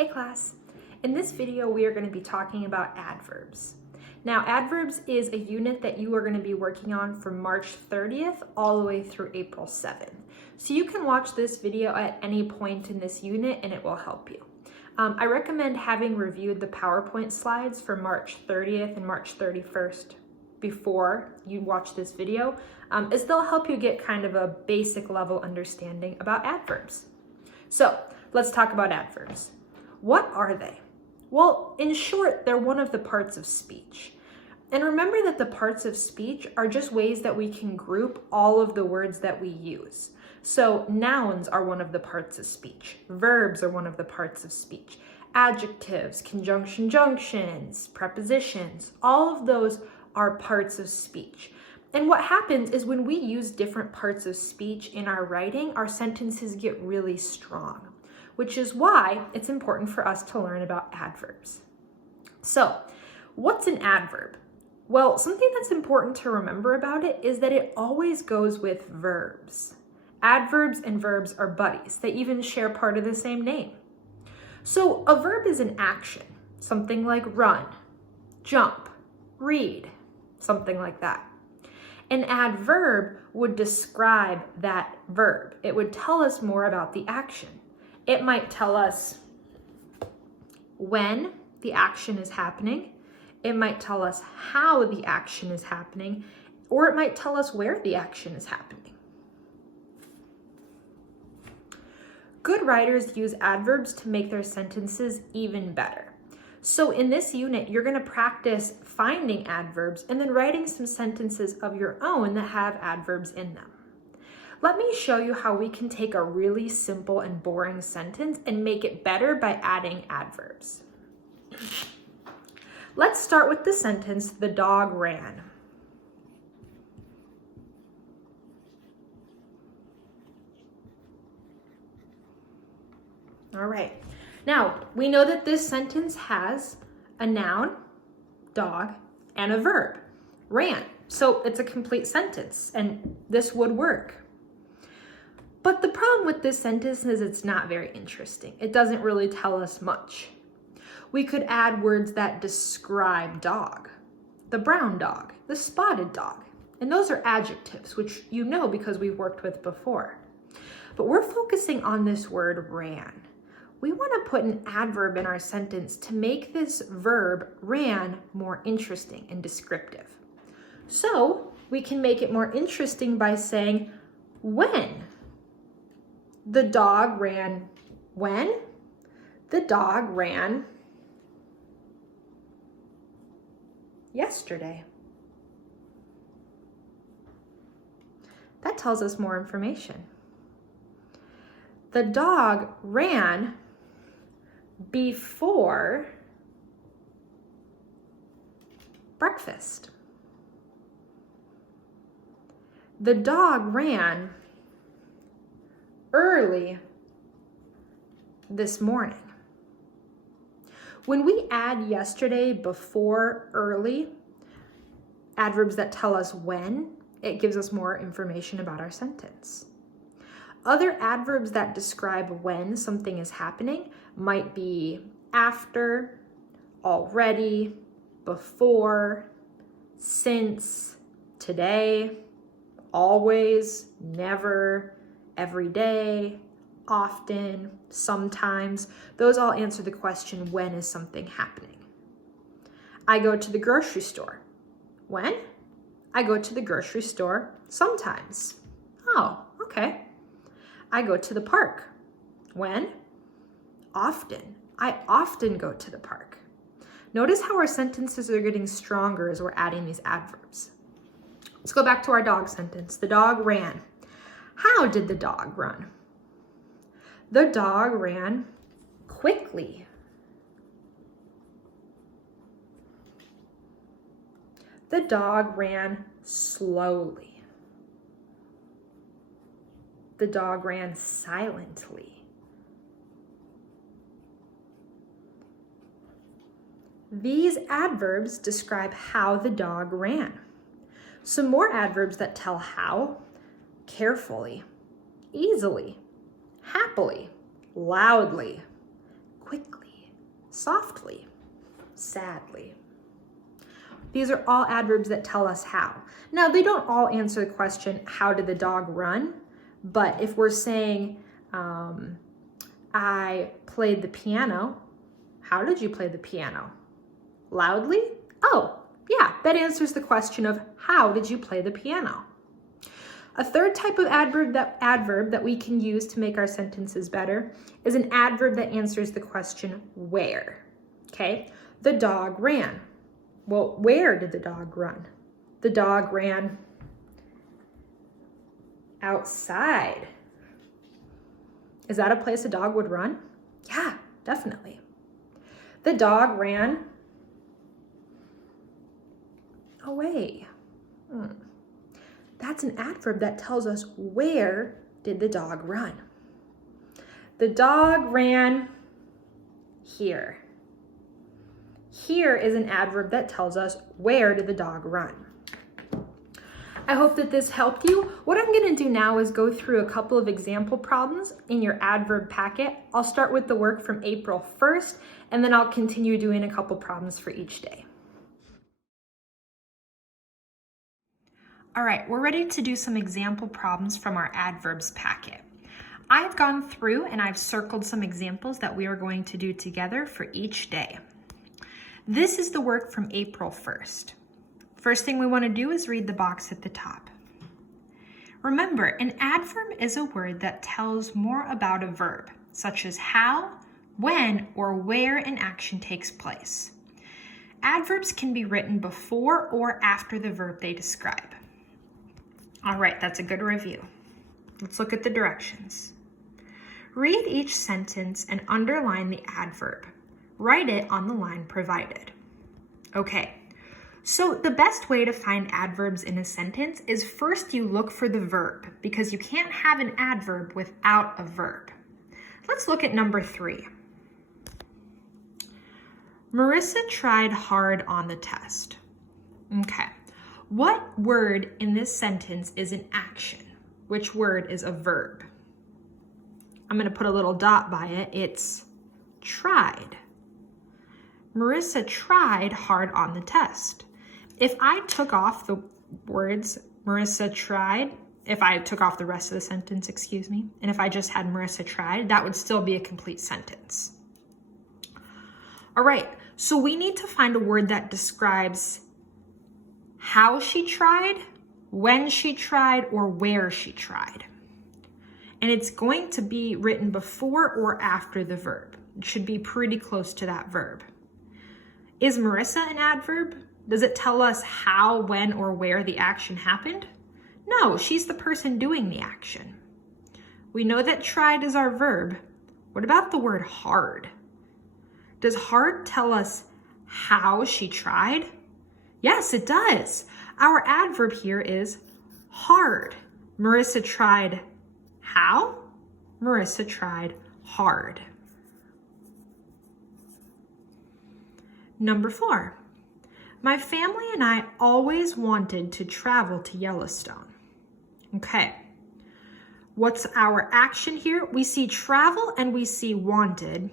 Hey class! In this video we are going to be talking about adverbs. Now adverbs is a unit that you are going to be working on from March 30th all the way through April 7th. So you can watch this video at any point in this unit and it will help you. I recommend having reviewed the PowerPoint slides for March 30th and March 31st before you watch this video, as they'll help you get kind of a basic level understanding about adverbs. So let's talk about adverbs. What are they? Well, in short, they're one of the parts of speech. And remember that the parts of speech are just ways that we can group all of the words that we use. So nouns are one of the parts of speech. Verbs are one of the parts of speech. Adjectives, conjunction junctions, prepositions, all of those are parts of speech. And what happens is when we use different parts of speech in our writing, our sentences get really strong, which is why it's important for us to learn about adverbs. So, what's an adverb? Well, something that's important to remember about it is that it always goes with verbs. Adverbs and verbs are buddies. They even share part of the same name. So, a verb is an action, something like run, jump, read, something like that. An adverb would describe that verb. It would tell us more about the action. It might tell us when the action is happening. It might tell us how the action is happening, or it might tell us where the action is happening. Good writers use adverbs to make their sentences even better. So in this unit, you're going to practice finding adverbs and then writing some sentences of your own that have adverbs in them. Let me show you how we can take a really simple and boring sentence and make it better by adding adverbs. Let's start with the sentence, the dog ran. All right. Now, we know that this sentence has a noun, dog, and a verb, ran. So it's a complete sentence, and this would work. But the problem with this sentence is it's not very interesting. It doesn't really tell us much. We could add words that describe dog, the brown dog, the spotted dog, and those are adjectives, which you know because we've worked with before. But we're focusing on this word ran. We want to put an adverb in our sentence to make this verb ran more interesting and descriptive. So we can make it more interesting by saying when. The dog ran when? The dog ran yesterday. That tells us more information. The dog ran before breakfast. The dog ran early this morning. When we add yesterday before early, adverbs that tell us when, it gives us more information about our sentence. Other adverbs that describe when something is happening might be after, already, before, since, today, always, never, every day, often, sometimes. Those all answer the question, when is something happening? I go to the grocery store. When? I go to the grocery store sometimes. Oh, okay. I go to the park. When? Often. I often go to the park. Notice how our sentences are getting stronger as we're adding these adverbs. Let's go back to our dog sentence. The dog ran. How did the dog run? The dog ran quickly. The dog ran slowly. The dog ran silently. These adverbs describe how the dog ran. Some more adverbs that tell how: carefully, easily, happily, loudly, quickly. softly, sadly. These are all adverbs that tell us how. Now, they don't all answer the question, how did the dog run? But if we're saying, I played the piano, how did you play the piano? Loudly? Oh, yeah, that answers the question of how did you play the piano? A third type of adverb that we can use to make our sentences better is an adverb that answers the question where. Okay, the dog ran. Well, where did the dog run? The dog ran outside. Is that a place a dog would run? Yeah, definitely. The dog ran away. That's an adverb that tells us where did the dog run. The dog ran here. Here is an adverb that tells us where did the dog run. I hope that this helped you. What I'm going to do now is go through a couple of example problems in your adverb packet. I'll start with the work from April 1st, and then I'll continue doing a couple problems for each day. All right, we're ready to do some example problems from our adverbs packet. I've gone through and I've circled some examples that we are going to do together for each day. This is the work from April 1st. First thing we want to do is read the box at the top. Remember, an adverb is a word that tells more about a verb, such as how, when, or where an action takes place. Adverbs can be written before or after the verb they describe. All right, that's a good review. Let's look at the directions. Read each sentence and underline the adverb. Write it on the line provided. Okay, so the best way to find adverbs in a sentence is first you look for the verb, because you can't have an adverb without a verb. Let's look at number 3. Marissa tried hard on the test. Okay, what word in this sentence is an action? Which word is a verb? I'm going to put a little dot by it. It's tried. Marissa tried hard on the test. If I took off the words Marissa tried, if I took off the rest of the sentence, and if I just had Marissa tried, that would still be a complete sentence. All right, so we need to find a word that describes how she tried, when she tried, or where she tried. And it's going to be written before or after the verb. It should be pretty close to that verb. Is Marissa an adverb? Does it tell us how, when, or where the action happened? No, she's the person doing the action. We know that tried is our verb. What about the word hard? Does hard tell us how she tried? Yes, it does. Our adverb here is hard. Marissa tried how? Marissa tried hard. Number 4. My family and I always wanted to travel to Yellowstone. Okay. What's our action here? We see travel and we see wanted.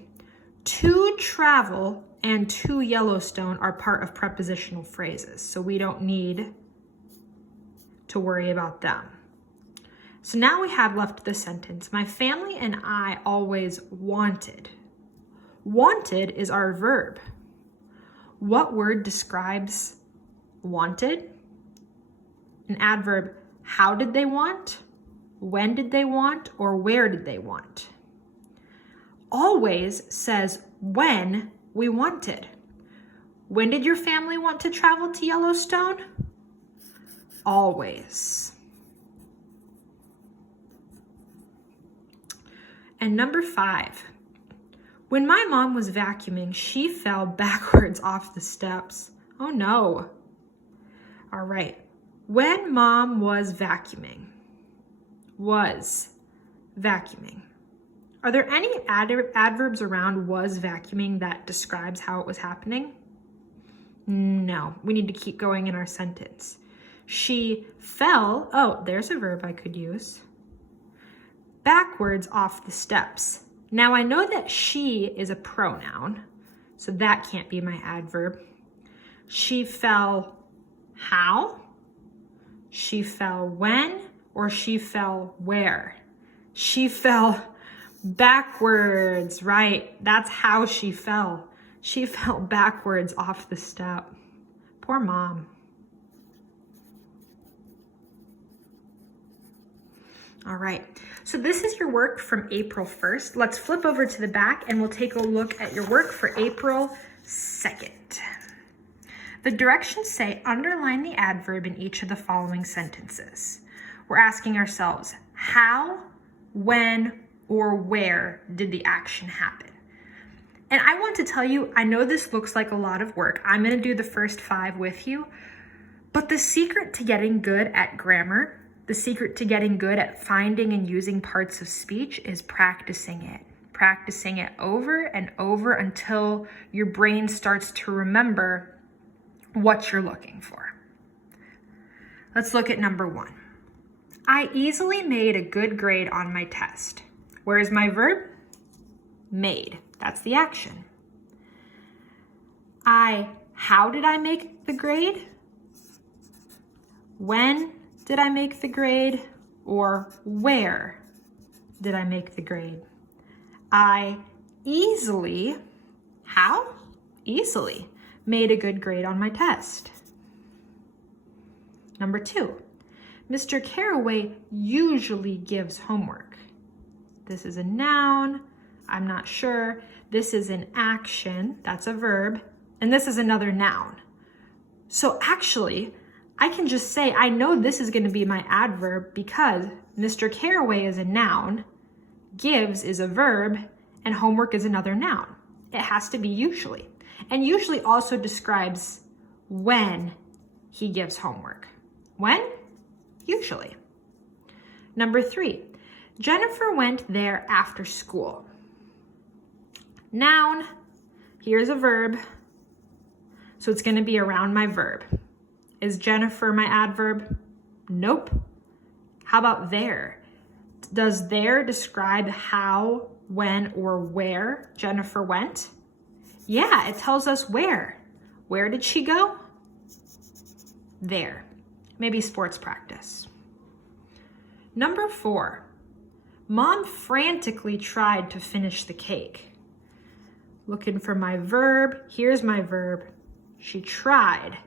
To travel and to Yellowstone are part of prepositional phrases, so we don't need to worry about them. So now we have left the sentence, my family and I always wanted. Wanted is our verb. What word describes wanted? An adverb, how did they want? When did they want? Or where did they want? Always says when we wanted. When did your family want to travel to Yellowstone? Always. And number 5. When my mom was vacuuming, she fell backwards off the steps. Oh no. All right. When mom was vacuuming. Was vacuuming. Are there any adverbs around was vacuuming that describes how it was happening? No, we need to keep going in our sentence. She fell, oh, there's a verb I could use, backwards off the steps. Now I know that she is a pronoun, so that can't be my adverb. She fell how? She fell when, or she fell where? She fell backwards, right? That's how she fell. She fell backwards off the step. Poor mom. All right, so this is your work from April 1st. Let's flip over to the back and we'll take a look at your work for April 2nd. The directions say underline the adverb in each of the following sentences. We're asking ourselves, how, when, or where did the action happen? And I want to tell you, I know this looks like a lot of work. I'm going to do the first 5 with you, but the secret to getting good at grammar, the secret to getting good at finding and using parts of speech is practicing it. Practicing it over and over until your brain starts to remember what you're looking for. Let's look at number 1. I easily made a good grade on my test. Where is my verb? Made. That's the action. How did I make the grade? When did I make the grade? Or where did I make the grade? I easily, how? Easily made a good grade on my test. Number 2, Mr. Carraway usually gives homework. This is a noun, I'm not sure. This is an action, that's a verb, and this is another noun. So actually, I can just say, I know this is gonna be my adverb because Mr. Carraway is a noun, gives is a verb, and homework is another noun. It has to be usually. And usually also describes when he gives homework. When? Usually. Number 3, Jennifer went there after school. Noun, here's a verb, so it's gonna be around my verb. Is Jennifer my adverb? Nope. How about there? Does there describe how, when, or where Jennifer went? Yeah, it tells us where. Where did she go? There. Maybe sports practice. Number 4, Mom frantically tried to finish the cake. Looking for my verb. Here's my verb. She tried.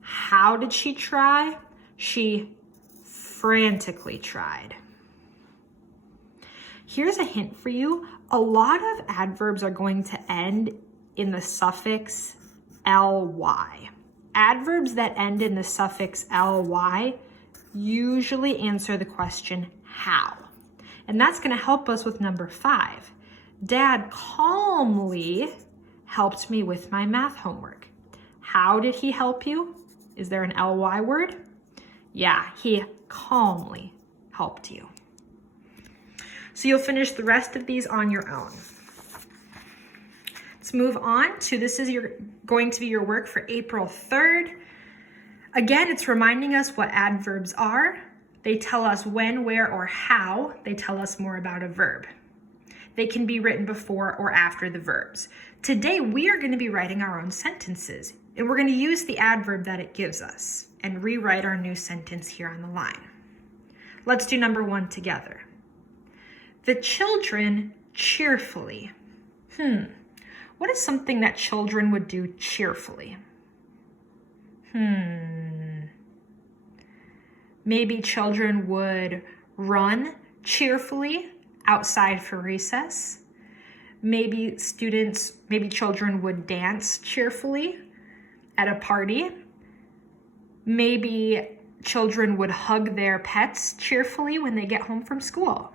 How did she try? She frantically tried. Here's a hint for you. A lot of adverbs are going to end in the suffix ly. Adverbs that end in the suffix ly usually answer the question how. And that's going to help us with number 5. Dad calmly helped me with my math homework. How did he help you? Is there an ly word? Yeah, he calmly helped you. So you'll finish the rest of these on your own. Let's move on to, this is going to be your work for April 3rd. Again, it's reminding us what adverbs are. They tell us when, where, or how. They tell us more about a verb. They can be written before or after the verbs. Today, we are going to be writing our own sentences, and we're going to use the adverb that it gives us and rewrite our new sentence here on the line. Let's do number 1 together. The children cheerfully. What is something that children would do cheerfully? Maybe children would run cheerfully outside for recess. Maybe children would dance cheerfully at a party. Maybe children would hug their pets cheerfully when they get home from school.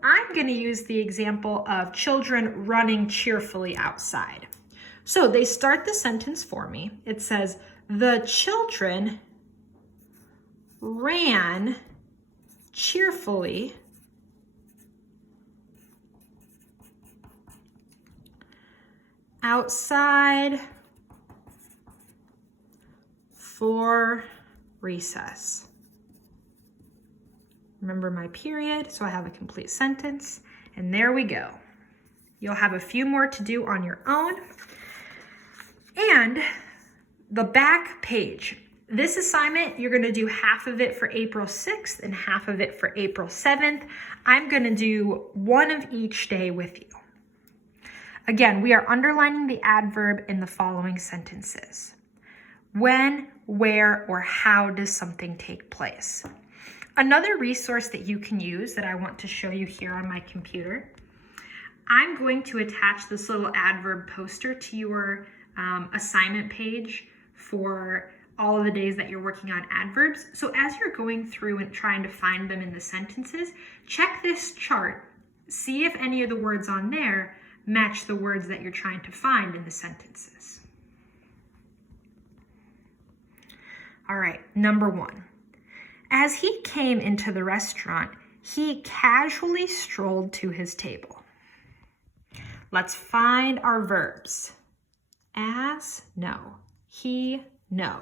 I'm going to use the example of children running cheerfully outside. So they start the sentence for me. It says, the children ran cheerfully outside for recess. Remember my period, so I have a complete sentence, and there we go. You'll have a few more to do on your own. And the back page. This assignment, you're gonna do half of it for April 6th and half of it for April 7th. I'm gonna do one of each day with you. Again, we are underlining the adverb in the following sentences. When, where, or how does something take place? Another resource that you can use that I want to show you here on my computer, I'm going to attach this little adverb poster to your assignment page for all of the days that you're working on adverbs. So as you're going through and trying to find them in the sentences, check this chart, see if any of the words on there match the words that you're trying to find in the sentences. All right, number 1. As he came into the restaurant, he casually strolled to his table. Let's find our verbs. As, no. He, no.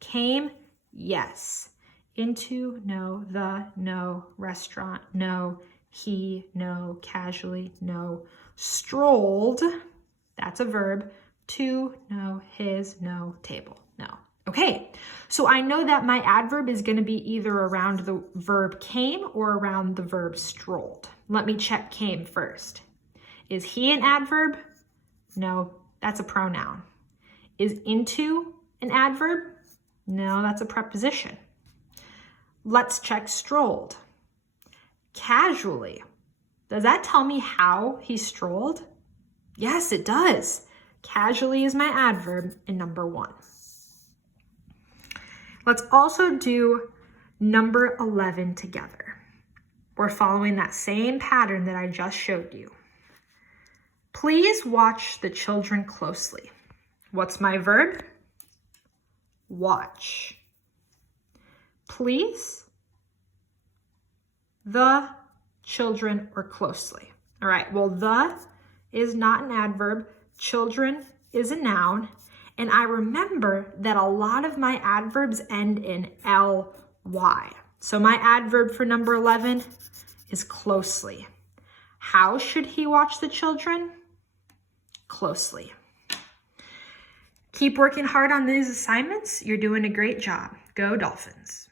Came, yes. Into, no. The, no. Restaurant, no. He, no. Casually, no. Strolled, that's a verb. To, no. His, no. Table, no. Okay, so I know that my adverb is going to be either around the verb came or around the verb strolled. Let me check came first. Is he an adverb? No, that's a pronoun. Is into an adverb? No, that's a preposition. Let's check strolled. Casually. Does that tell me how he strolled? Yes, it does. Casually is my adverb in number 1. Let's also do number 11 together. We're following that same pattern that I just showed you. Please watch the children closely. What's my verb? Watch. Please, the children, or closely. All right, well, the is not an adverb. Children is a noun. And I remember that a lot of my adverbs end in ly. So my adverb for number 11 is closely. How should he watch the children? Closely. Keep working hard on these assignments. You're doing a great job. Go Dolphins.